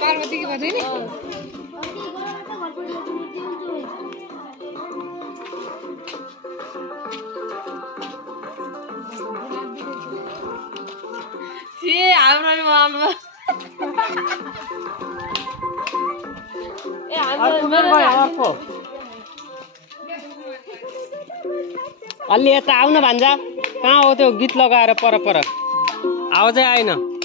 पार्वती की बधाई अलि यता आउन भान्जा कहाँ हो त्यो गीत लगाएर पर आवाजै आएन